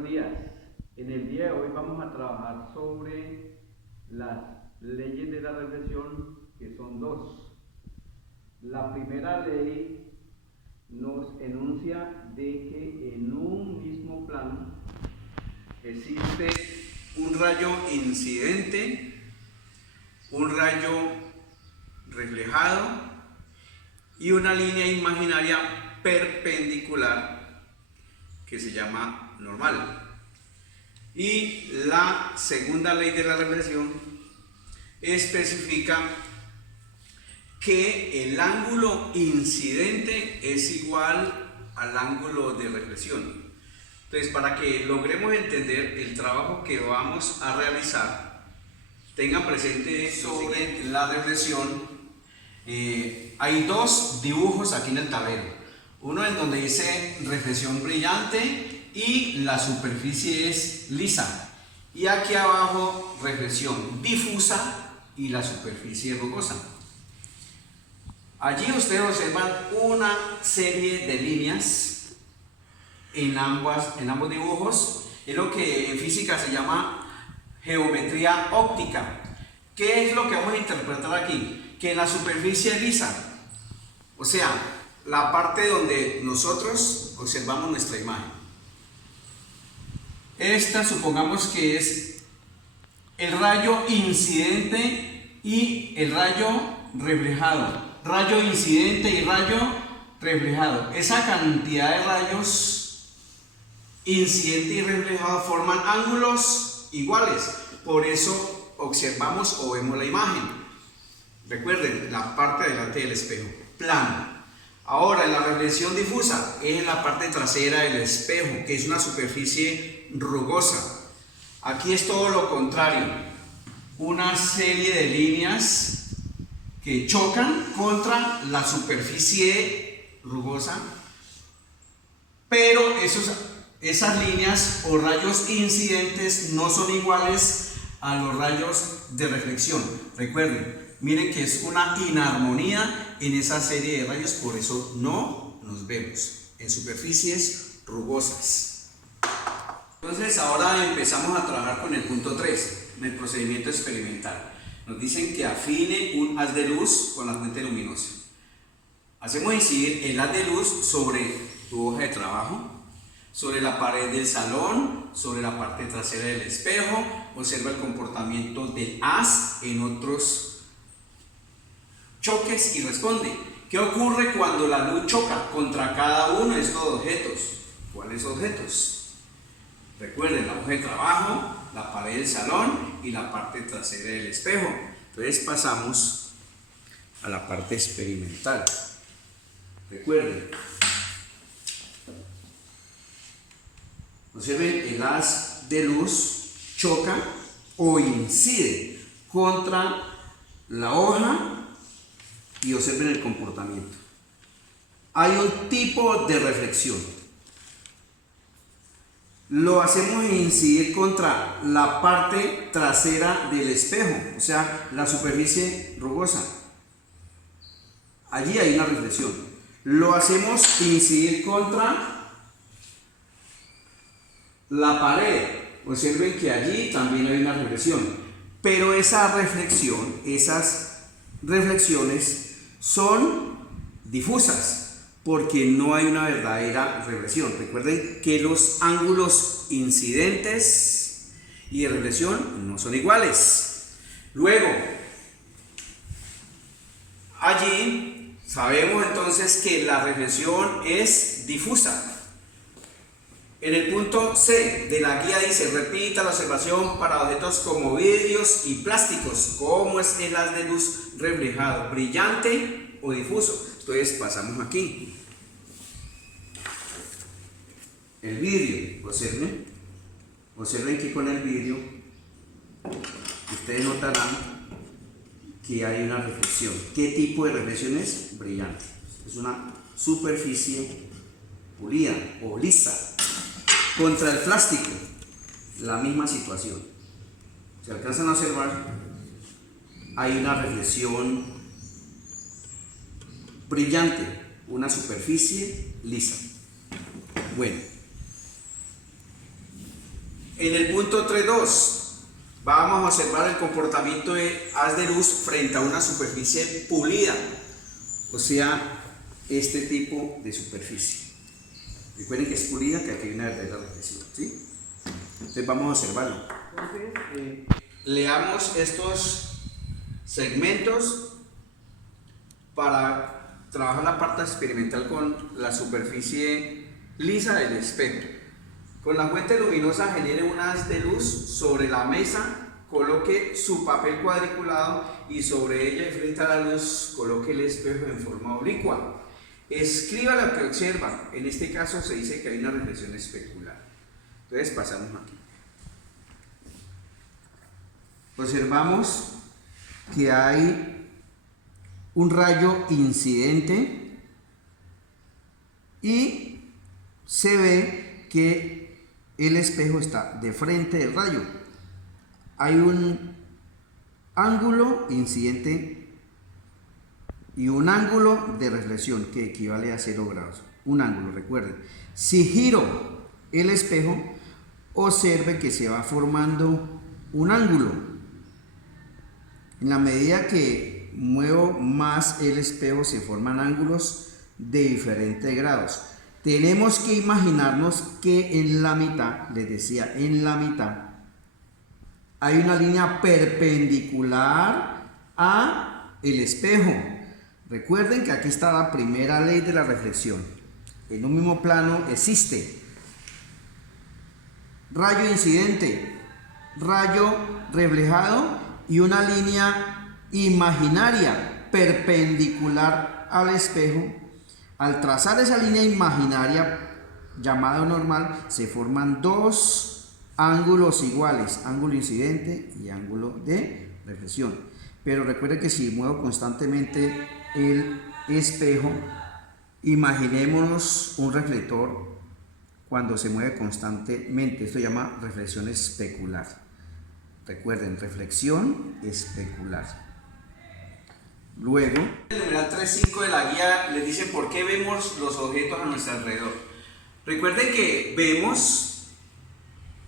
buenos días. En el día de hoy vamos a trabajar sobre las leyes de la reflexión, que son dos. La primera ley nos enuncia de que en un mismo plano existe un rayo incidente, un rayo reflejado y una línea imaginaria perpendicular que se llama normal. Y la segunda ley de la reflexión especifica que el ángulo incidente es igual al ángulo de reflexión. Entonces, para que logremos entender el trabajo que vamos a realizar, tengan presente sobre la reflexión. Hay dos dibujos aquí en el tablero. Uno en donde dice reflexión brillante y la superficie es lisa. Y aquí abajo reflexión difusa y la superficie rugosa. Allí ustedes observan una serie de líneas en ambos dibujos. Es lo que en física se llama geometría óptica. ¿Qué es lo que vamos a interpretar aquí? Que en la superficie lisa, o sea, la parte donde nosotros observamos nuestra imagen. Esta supongamos que es el rayo incidente y el rayo reflejado. Rayo incidente y rayo reflejado. Esa cantidad de rayos incidente y reflejado forman ángulos iguales. Por eso observamos o vemos la imagen. Recuerden, la parte delante del espejo, plano. Ahora, en la reflexión difusa es la parte trasera del espejo, que es una superficie rugosa. Aquí es todo lo contrario, una serie de líneas que chocan contra la superficie rugosa, pero esas líneas o rayos incidentes no son iguales a los rayos de reflexión. Recuerden, miren que es una inarmonía en esa serie de rayos, por eso no nos vemos en superficies rugosas. Entonces ahora empezamos a trabajar con el punto 3, en el procedimiento experimental. Nos dicen que afine un haz de luz con la fuente luminosa. Hacemos incidir el haz de luz sobre tu hoja de trabajo, sobre la pared del salón, sobre la parte trasera del espejo. Observa el comportamiento del haz en otros choques y responde. ¿Qué ocurre cuando la luz choca contra cada uno de estos objetos? ¿Cuáles objetos? Recuerden, la hoja de trabajo, la pared del salón y la parte trasera del espejo. Entonces pasamos a la parte experimental. Recuerden, observen, el haz de luz choca o incide contra la hoja y observen el comportamiento. Hay un tipo de reflexión. Lo hacemos incidir contra la parte trasera del espejo, o sea, la superficie rugosa. Allí hay una reflexión. Lo hacemos incidir contra la pared. Observen que allí también hay una reflexión. Pero esa reflexión, esas reflexiones son difusas, porque no hay una verdadera reflexión. Recuerden que los ángulos incidentes y de reflexión no son iguales. Luego, allí sabemos entonces que la reflexión es difusa. En el punto C de la guía dice: repita la observación para objetos como vidrios y plásticos. ¿Cómo es el haz de luz reflejado? ¿Brillante o difuso? Entonces pasamos aquí. El vidrio, observen que con el vidrio ustedes notarán que hay una reflexión. ¿Qué tipo de reflexión es? Brillante. Es una superficie pulida o lisa. Contra el plástico, la misma situación. Si alcanzan a observar, hay una reflexión brillante, una superficie lisa. Bueno, En el punto 3.2 vamos a observar el comportamiento de haz de luz frente a una superficie pulida, o sea, este tipo de superficie. Recuerden que es pulida, que aquí hay una verdadera reflexión, ¿sí? Entonces vamos a observarlo. Entonces, leamos estos segmentos para trabajar la parte experimental con la superficie lisa del espejo. Con la fuente luminosa genere un haz de luz sobre la mesa, coloque su papel cuadriculado y sobre ella y frente a la luz coloque el espejo en forma oblicua. Escriba lo que observa. En este caso se dice que hay una reflexión especular. Entonces pasamos aquí. Observamos que hay un rayo incidente y se ve que el espejo está de frente del rayo. Hay un ángulo incidente y un ángulo de reflexión que equivale a 0 grados. Un ángulo, recuerden. Si giro el espejo, observe que se va formando un ángulo. En la medida que muevo más el espejo, se forman ángulos de diferentes grados. Tenemos que imaginarnos que en la mitad, les decía, en la mitad hay una línea perpendicular a el espejo. Recuerden que aquí está la primera ley de la reflexión. En un mismo plano existe rayo incidente, rayo reflejado y una línea imaginaria perpendicular al espejo. Al trazar esa línea imaginaria llamada normal, se forman dos ángulos iguales, ángulo incidente y ángulo de reflexión. Pero recuerde que si muevo constantemente el espejo, imaginémonos un reflector cuando se mueve constantemente. Esto se llama reflexión especular. Recuerden, reflexión especular. Luego, el numeral 3.5 de la guía les dice por qué vemos los objetos a nuestro alrededor. Recuerden que vemos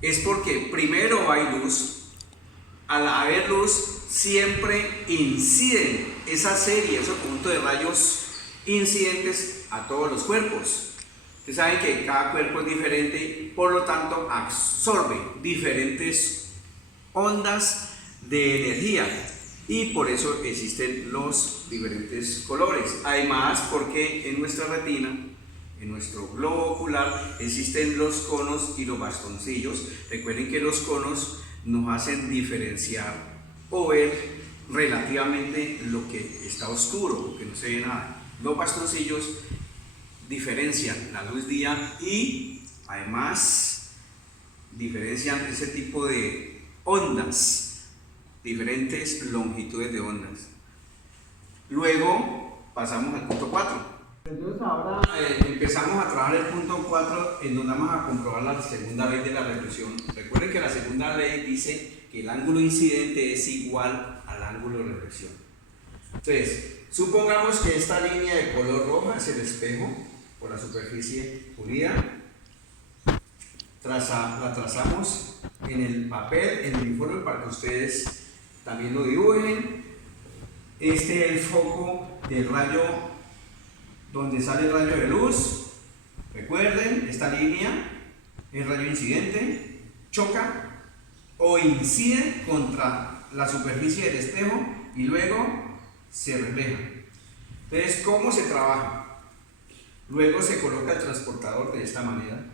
es porque primero hay luz. Al haber luz siempre inciden esa serie, ese conjunto de rayos incidentes a todos los cuerpos. Ustedes saben que cada cuerpo es diferente, por lo tanto absorbe diferentes ondas de energía. Y por eso existen los diferentes colores. Además, porque en nuestra retina, en nuestro globo ocular, existen los conos y los bastoncillos. Recuerden que los conos nos hacen diferenciar o ver relativamente lo que está oscuro, lo que no se ve nada. Los bastoncillos diferencian la luz día y además diferencian ese tipo de ondas, diferentes longitudes de ondas. Luego pasamos al punto 4. Entonces ahora empezamos a trabajar el punto 4, en donde vamos a comprobar la segunda ley de la reflexión. Recuerden que la segunda ley dice que el ángulo incidente es igual al ángulo de reflexión. Entonces, supongamos que esta línea de color roja es el espejo por la superficie pulida. La trazamos en el papel, en el uniforme, para que ustedes también lo dibujen. Este es el foco del rayo, donde sale el rayo de luz. Recuerden, esta línea, el rayo incidente, choca o incide contra la superficie del espejo y luego se refleja. Entonces, ¿cómo se trabaja? Luego se coloca el transportador de esta manera.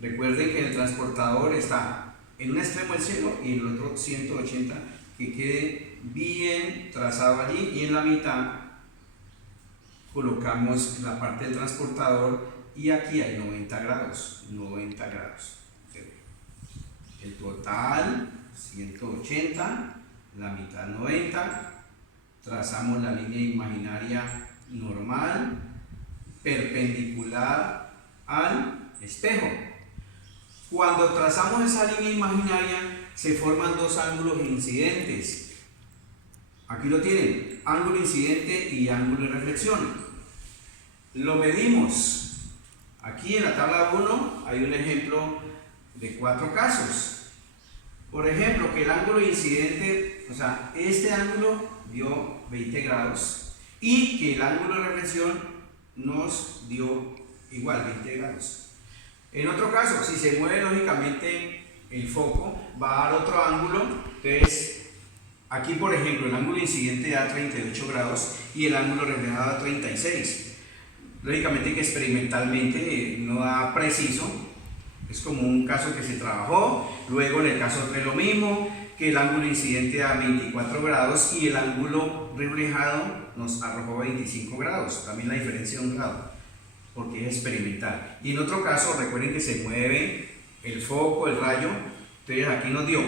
Recuerden que el transportador está en un extremo del cielo y en el otro 180, que quede bien trazado allí, y en la mitad colocamos la parte del transportador y aquí hay 90 grados. El total 180, la mitad 90, trazamos la línea imaginaria normal perpendicular al espejo. Cuando trazamos esa línea imaginaria se forman dos ángulos incidentes. Aquí lo tienen, ángulo incidente y ángulo de reflexión. Lo medimos. Aquí en la tabla 1 hay un ejemplo de 4 casos. Por ejemplo, que el ángulo incidente, o sea, este ángulo dio 20 grados y que el ángulo de reflexión nos dio igual 20 grados. En otro caso, si se mueve lógicamente el foco, va a dar otro ángulo. Entonces, aquí por ejemplo, el ángulo incidente da 38 grados y el ángulo reflejado da 36. Lógicamente que experimentalmente no da preciso. Es como un caso que se trabajó, luego en el caso 3 lo mismo, que el ángulo incidente da 24 grados y el ángulo reflejado nos arrojó 25 grados, también la diferencia de un grado, porque es experimental. Y en otro caso, recuerden que se mueve el foco, el rayo, entonces aquí nos dio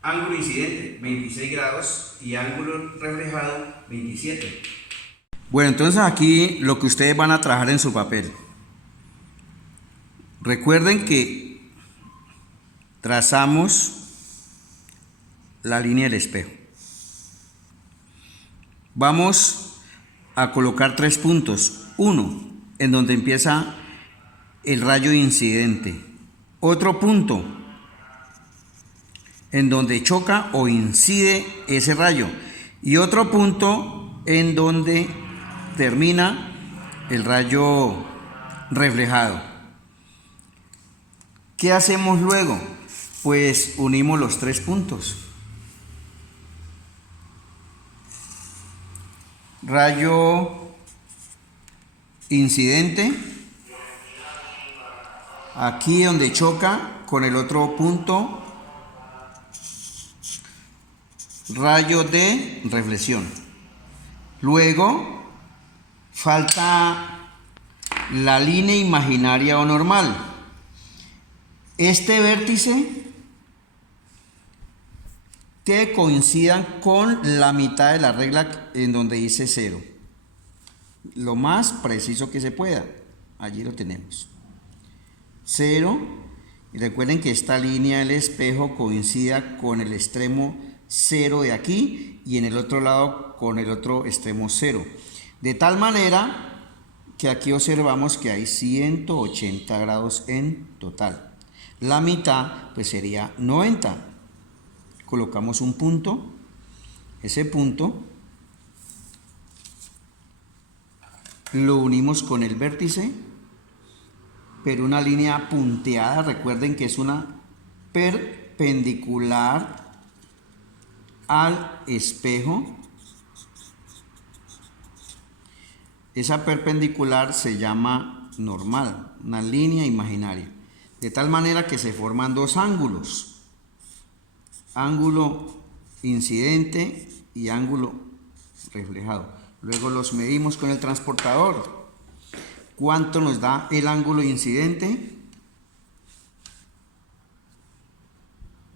ángulo incidente 26 grados y ángulo reflejado 27. Bueno, entonces aquí lo que ustedes van a trabajar en su papel. Recuerden que trazamos la línea del espejo. Vamos a colocar 3 puntos. Uno, en donde empieza el rayo incidente. Otro punto, en donde choca o incide ese rayo. Y otro punto, en donde termina el rayo reflejado. ¿Qué hacemos luego? Pues unimos los 3 puntos. Rayo incidente, aquí donde choca con el otro punto, rayo de reflexión. Luego falta la línea imaginaria o normal. Este vértice que coincidan con la mitad de la regla en donde dice 0. Lo más preciso que se pueda. Allí lo tenemos. 0. Y recuerden que esta línea del espejo coincida con el extremo 0 de aquí y en el otro lado con el otro extremo 0. De tal manera que aquí observamos que hay 180 grados en total. La mitad pues sería 90. Colocamos un punto. Ese punto lo unimos con el vértice, pero una línea punteada. Recuerden que es una perpendicular al espejo. Esa perpendicular se llama normal, una línea imaginaria. De tal manera que se forman 2 ángulos, ángulo incidente y ángulo reflejado. Luego los medimos con el transportador. ¿Cuánto nos da el ángulo incidente?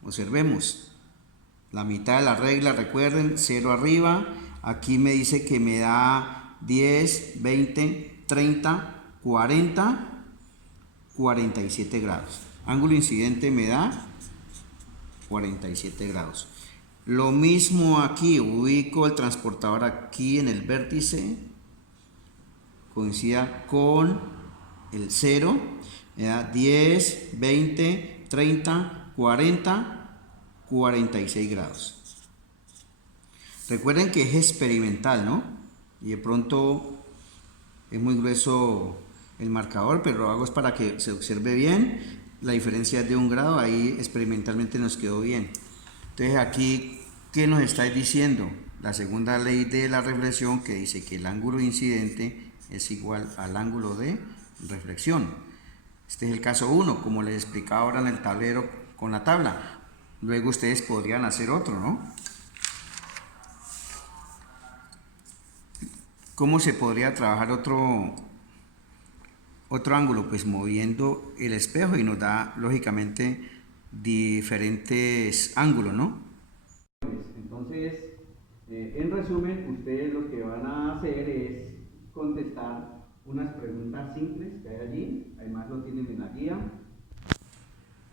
Observemos, la mitad de la regla, recuerden, 0 arriba. Aquí me dice que me da 10, 20, 30, 40, 47 grados. Ángulo incidente me da 47 grados. Lo mismo aquí, ubico el transportador aquí en el vértice, coincida con el 0, me da 10, 20, 30, 40, 46 grados. Recuerden que es experimental, ¿no? Y de pronto es muy grueso el marcador, pero lo hago es para que se observe bien. La diferencia es de 1 grado, ahí experimentalmente nos quedó bien. Entonces aquí, ¿qué nos está diciendo? La segunda ley de la reflexión, que dice que el ángulo incidente es igual al ángulo de reflexión. Este es el caso 1, como les explicaba ahora en el tablero con la tabla. Luego ustedes podrían hacer otro, ¿no? ¿Cómo se podría trabajar otro ángulo? Pues moviendo el espejo y nos da lógicamente diferentes ángulos, ¿no? Entonces, en resumen, ustedes lo que van a hacer es contestar unas preguntas simples que hay allí, además lo tienen en la guía.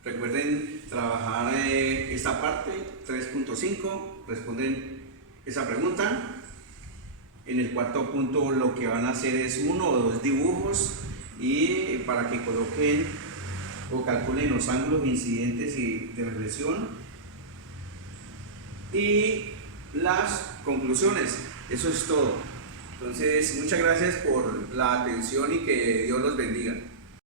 Recuerden trabajar esta parte, 3.5, responden esa pregunta. En el cuarto punto lo que van a hacer es 1 o 2 dibujos y para que coloquen o calculen los ángulos incidentes y de reflexión y las conclusiones. Eso es todo. Entonces, muchas gracias por la atención y que Dios los bendiga.